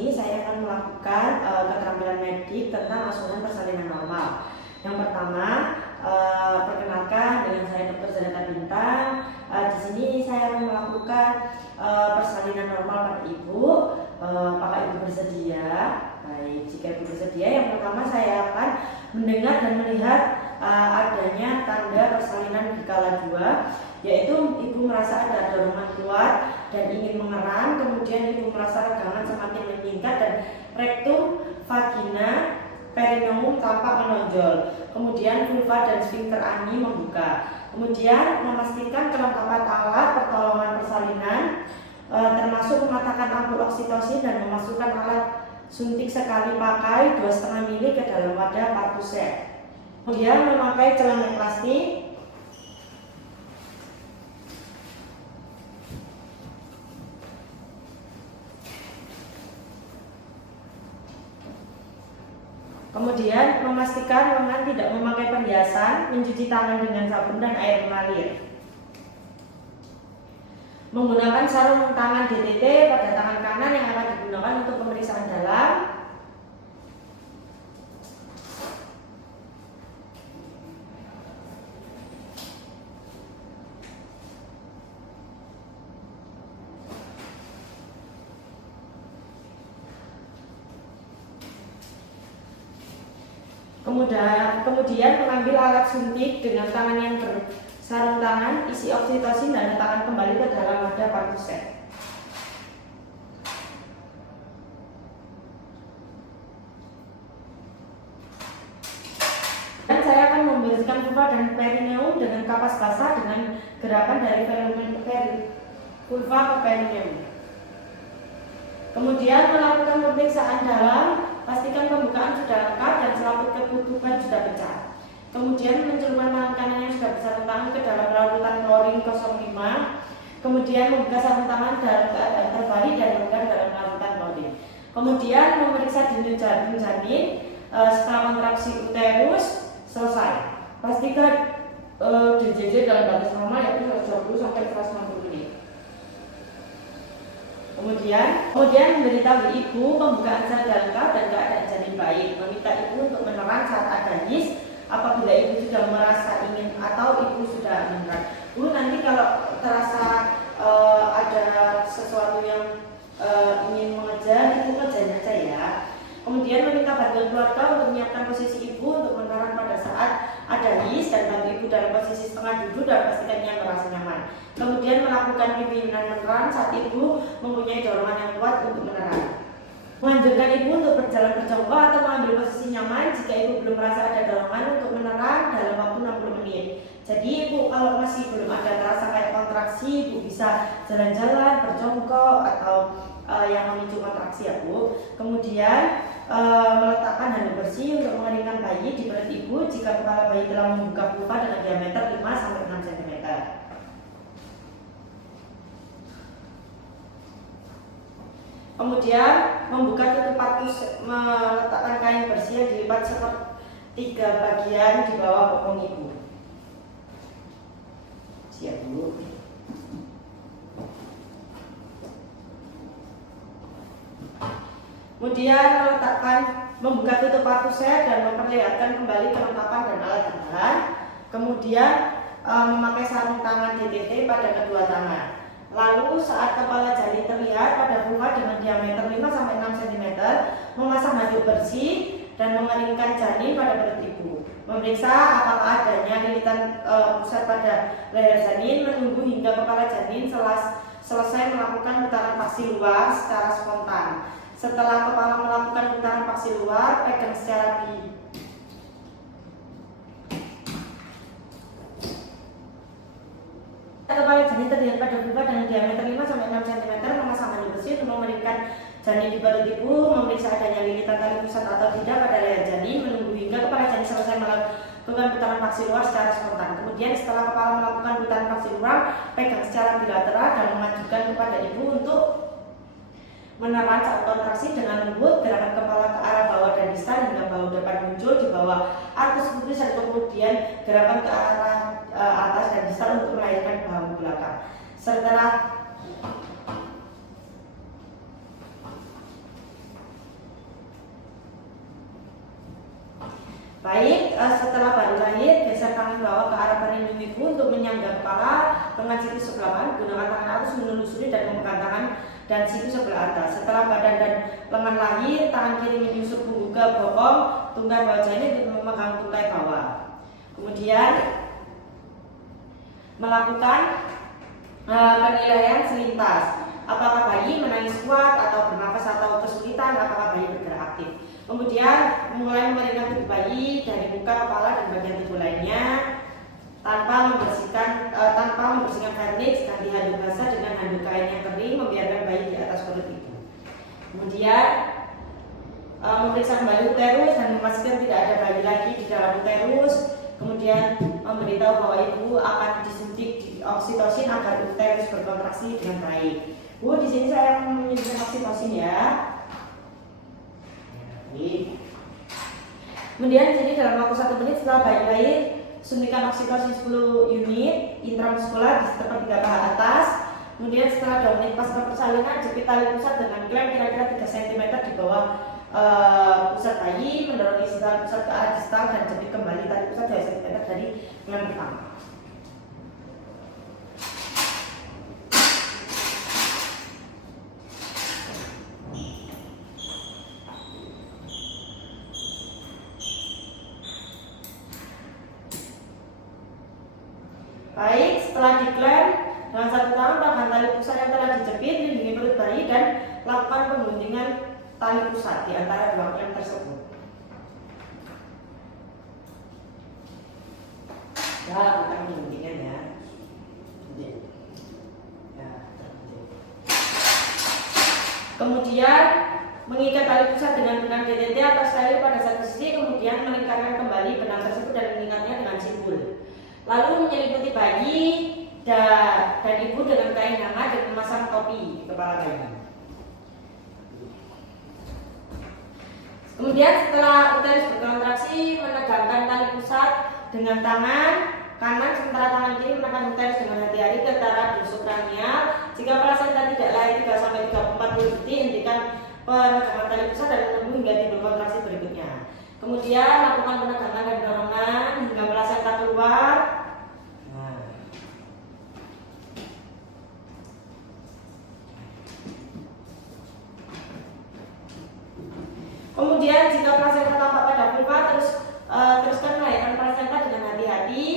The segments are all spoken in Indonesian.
sini saya akan melakukan keterampilan medik tentang asuhan persalinan normal. Yang pertama, perkenalkan, dengan saya Dr. Zaneta Bintang. Di sini saya akan melakukan persalinan normal pada ibu. Apakah ibu bersedia? Baik, jika ibu bersedia, yang pertama saya akan mendengar dan melihat adanya tanda persalinan di skala 2, yaitu ibu merasa ada dorongan kuat dan ingin mengerang, kemudian ibu merasa regangan semakin meningkat dan rektum, vagina, perineum tampak menonjol, kemudian vulva dan sphincter ani membuka. Kemudian memastikan kelengkapan alat pertolongan persalinan, termasuk mematahkan ampul oksitosin dan memasukkan alat suntik sekali pakai 2,5 mili ke dalam wadah partusek. Kemudian memakai celana plastik. Kemudian memastikan lengan tidak memakai perhiasan, mencuci tangan dengan sabun dan air mengalir. Menggunakan sarung tangan DTT pada tangan kanan yang akan digunakan untuk pemeriksaan dalam. Kemudian mengambil alat suntik dengan tangan yang bersarung tangan, isi oksitosin dan letakkan kembali ke dalam wadah partusek. Dan saya akan membersihkan vulva dan perineum dengan kapas basah dengan gerakan dari vulva ke perineum. Kemudian melakukan pemeriksaan dalam. Pastikan pembukaan sudah lengkap dan selaput ketutupan sudah pecah. Kemudian mencelupkan tangan kanan yang sudah bersarung tangan ke dalam larutan klorin 05. Kemudian membuka sarung tangan dalam keadaan terbalik dan membuka dalam larutan klorin. Kemudian memeriksa dinding janin setelah kontraksi uterus selesai. Pastikan DJJ dalam batas normal yaitu 120 sampai 160 menit. Kemudian memberitahu ibu pembukaan sel lengkap dan keadaan janin baik. Meminta ibu untuk menerang saat ada his apabila ibu sudah merasa ingin atau ibu sudah menerang. Bu, nanti kalau terasa ada sesuatu yang ingin mengejar, itu kerjanya aja ya. Kemudian meminta bantuan keluarga untuk menyiapkan posisi ibu untuk menerang pada saat ada his dan bantu ibu dalam posisi setengah duduk dan pastikan ia merasa nyaman. Kemudian melakukan pimpinan menerang saat ibu mempunyai dorongan yang kuat untuk menerang. Menganjurkan ibu untuk berjalan berjongkok atau mengambil posisi nyaman jika ibu belum merasa ada dorongan untuk menerang dalam waktu 60 menit. Jadi ibu kalau masih belum ada terasa kayak kontraksi, ibu bisa jalan-jalan, berjongkok atau yang memicu kontraksi ya Bu. Kemudian meletakkan handuk bersih untuk mengeringkan bayi di perut ibu jika kepala bayi telah membuka vulva dengan diameter 5-6 cm. Kemudian membuka tutup partus, meletakkan kain bersih yang dilipat sepertiga bagian di bawah bokong ibu. Siap Bu. Kemudian membuka tutup partusek dan memperlihatkan kembali kelengkapan dan alat tambahan. Kemudian memakai sarung tangan DTT pada kedua tangan. Lalu saat kepala janin terlihat pada vulva dengan diameter 5-6 cm, memasang handuk bersih dan mengeringkan janin pada perut ibu. Memeriksa apakah adanya lilitan pusat pada leher janin, menunggu hingga kepala janin selesai melakukan putaran paksi luar secara spontan. Setelah kepala melakukan putaran paksi luar, pegang secara kepala janin terlihat pada vulva dengan diameter 5-6 cm, memasang handuk bersih untuk memeringkan janin di perut ibu, memeriksa adanya lilitan tali pusat atau tidak pada leher janin, menunggu hingga kepala janin selesai melakukan putaran paksi luar secara spontan. Kemudian setelah kepala melakukan putaran paksi luar, pegang secara bilateral dan mengajukan kepada ibu untuk menerang saat kontraksi dengan lembut, gerakan kepala ke arah bawah dan distal hingga bahu depan muncul di bawah artus pubis dan kemudian gerakan ke arah atas dan distal untuk melahirkan bahu belakang. Setelah Baik, setelah baru lahir, geser tangan bawah ke arah pelindung ibu untuk menyangga kepala dengan siku sebelah kanan. Gunakan tangan atas menelusuri dan memegang tangan dan siku sebelah atas. Setelah badan dan lengan lahir, tangan kiri menyusur punggung ke bokong, tungkai bawah jari untuk memegang tungkai bawah. Kemudian melakukan penilaian selintas. Apakah bayi menangis kuat atau bernafas atau kesulitan, apakah bayi bergerak aktif. Kemudian mulai memeringkan tubuh bayi dari muka, kepala, dan bagian tubuh lainnya tanpa membersihkan vernix, ganti handuk basah dengan handuk kain yang kering, membiarkan bayi di atas perut ibu. Kemudian memeriksa kembali uterus dan memastikan tidak ada bayi lagi di dalam uterus. Kemudian memberitahu bahwa ibu akan disuntik di oksitosin agar uterus berkontraksi dengan baik. Bu, di sini saya menyuntikkan oksitosin ya. Kemudian jadi dalam waktu 1 menit setelah bayi lahir, suntikan oksitosin 10 unit intramuskular di tempat 3 paha atas. Kemudian setelah 2 menit pasca persalinan, jepit tali pusat dengan klem kira-kira 3 cm di bawah pusat bayi, mendorong isi tali pusat ke arah distal dan jepit kembali tali pusat 2 cm dari klem pertama. Baik, setelah diklaim dengan 1 tangan tahan tali pusat yang telah dijepit, lindungi perut bayi dan lakukan pengguntingan tali pusat di antara 2 klem tersebut. Ya, lakukan pengguntingan ya. Kemudian mengikat tali pusat dengan benang DTT atau steril pada satu sisi, kemudian melingkarkan kembali benang tersebut dan mengikatnya dengan simpul. Lalu menyelimuti bayi dan ibu dengan kain hangat dan memasang topi di kepala bayi. Kemudian setelah uterus berkontraksi, menegangkan tali pusat dengan tangan kanan sementara tangan kiri menekan uterus dengan hati-hati ke arah dorsokranial. Jika plasenta tidak lahir 3-40 detik, hentikan penegangan tali pusat dan menunggu hingga timbul kontraksi berikutnya. Kemudian lakukan penegangan dan dorongan hingga plasenta keluar. Kemudian jika plasenta tampak pada vulva, teruskan melahirkan plasenta dengan hati-hati.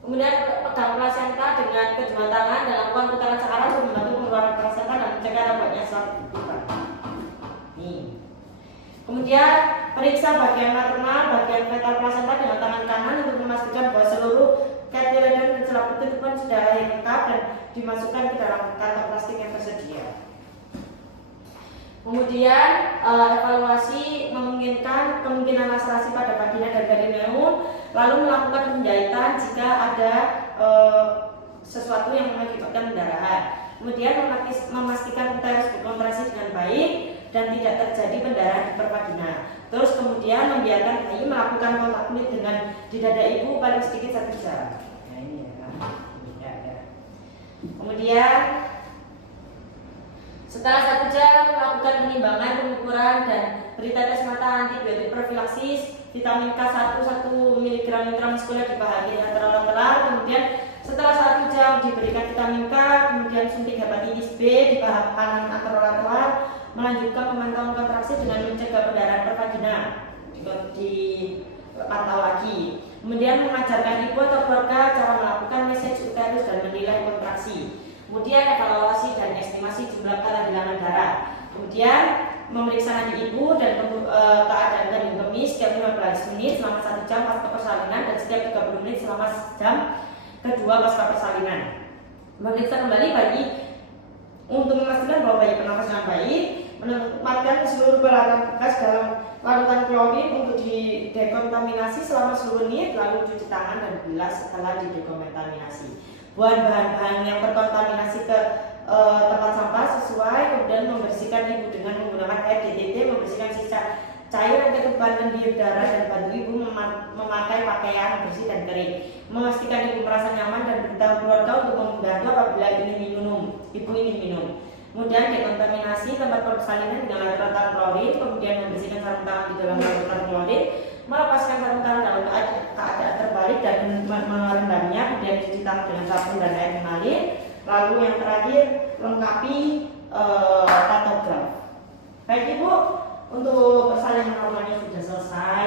Kemudian pegang plasenta dengan kedua tangan dan lakukan putaran searah untuk membantu pengeluaran plasenta dan mencegah rambatnya selaput vulva. Kemudian periksa bagian maternal, bagian fetal plasenta dengan tangan kanan untuk memastikan bahwa seluruh ketiledan dan selaput tutupan sudah lahir lengkap dan dimasukkan ke dalam kantong plastik yang tersedia. Kemudian evaluasi memungkinkan kemungkinan laserasi pada vagina dan perineum, lalu melakukan penjahitan jika ada sesuatu yang mengakibatkan pendarahan. Kemudian memastikan uterus berkontraksi dengan baik dan tidak terjadi pendarahan di pervagina. Terus kemudian membiarkan bayi melakukan kontak kulit dengan di dada ibu paling sedikit 1 jam. Nah ini ya. Kemudian setelah 1 jam melakukan penimbangan, pengukuran dan beri tetes mata antibiotik profilaksis vitamin K 1 mg intramuskuler di paha kiri anterolateral. Kemudian setelah 1 jam diberikan vitamin K, kemudian suntik hepatitis B di paha kanan anterolateral. Melanjutkan pemantauan kontraksi dengan mencegah pendarahan pervagina dipantau lagi. Kemudian mengajarkan ibu atau keluarga cara melakukan message uterus dan menilai kontraksi. Kemudian evaluasi dan estimasi jumlah kehadiran darah. Kemudian memeriksa nadi ibu dan keadaan janin kemih setiap 15 menit selama 1 jam pasca persalinan dan setiap 30 menit selama jam kedua pasca persalinan. Memeriksa kembali bayi untuk memastikan bahwa bayi bernafas dengan baik. Menempatkan seluruh peralatan bekas dalam larutan klorin untuk didekontaminasi selama 10 menit, lalu cuci tangan dan bilas setelah didekontaminasi. Buang bahan-bahan yang terkontaminasi ke tempat sampah sesuai, kemudian membersihkan ibu dengan menggunakan air DTT, membersihkan sisa cairan ketuban di darah dan bantu ibu memakai pakaian bersih dan kering. Memastikan ibu merasa nyaman dan beritahu keluarga untuk membantu apabila ibu ini minum. Kemudian dekontaminasi tempat persalinan dengan larutan klorin, kemudian membersihkan sarung tangan di dalam larutan klorin, melepaskan sarung tangan dalam keadaan terbalik dan merendamnya, kemudian cuci tangan dengan sabun dan air mengalir. Lalu yang terakhir, lengkapi patograf. Baik Ibu, untuk persalinan normalnya sudah selesai,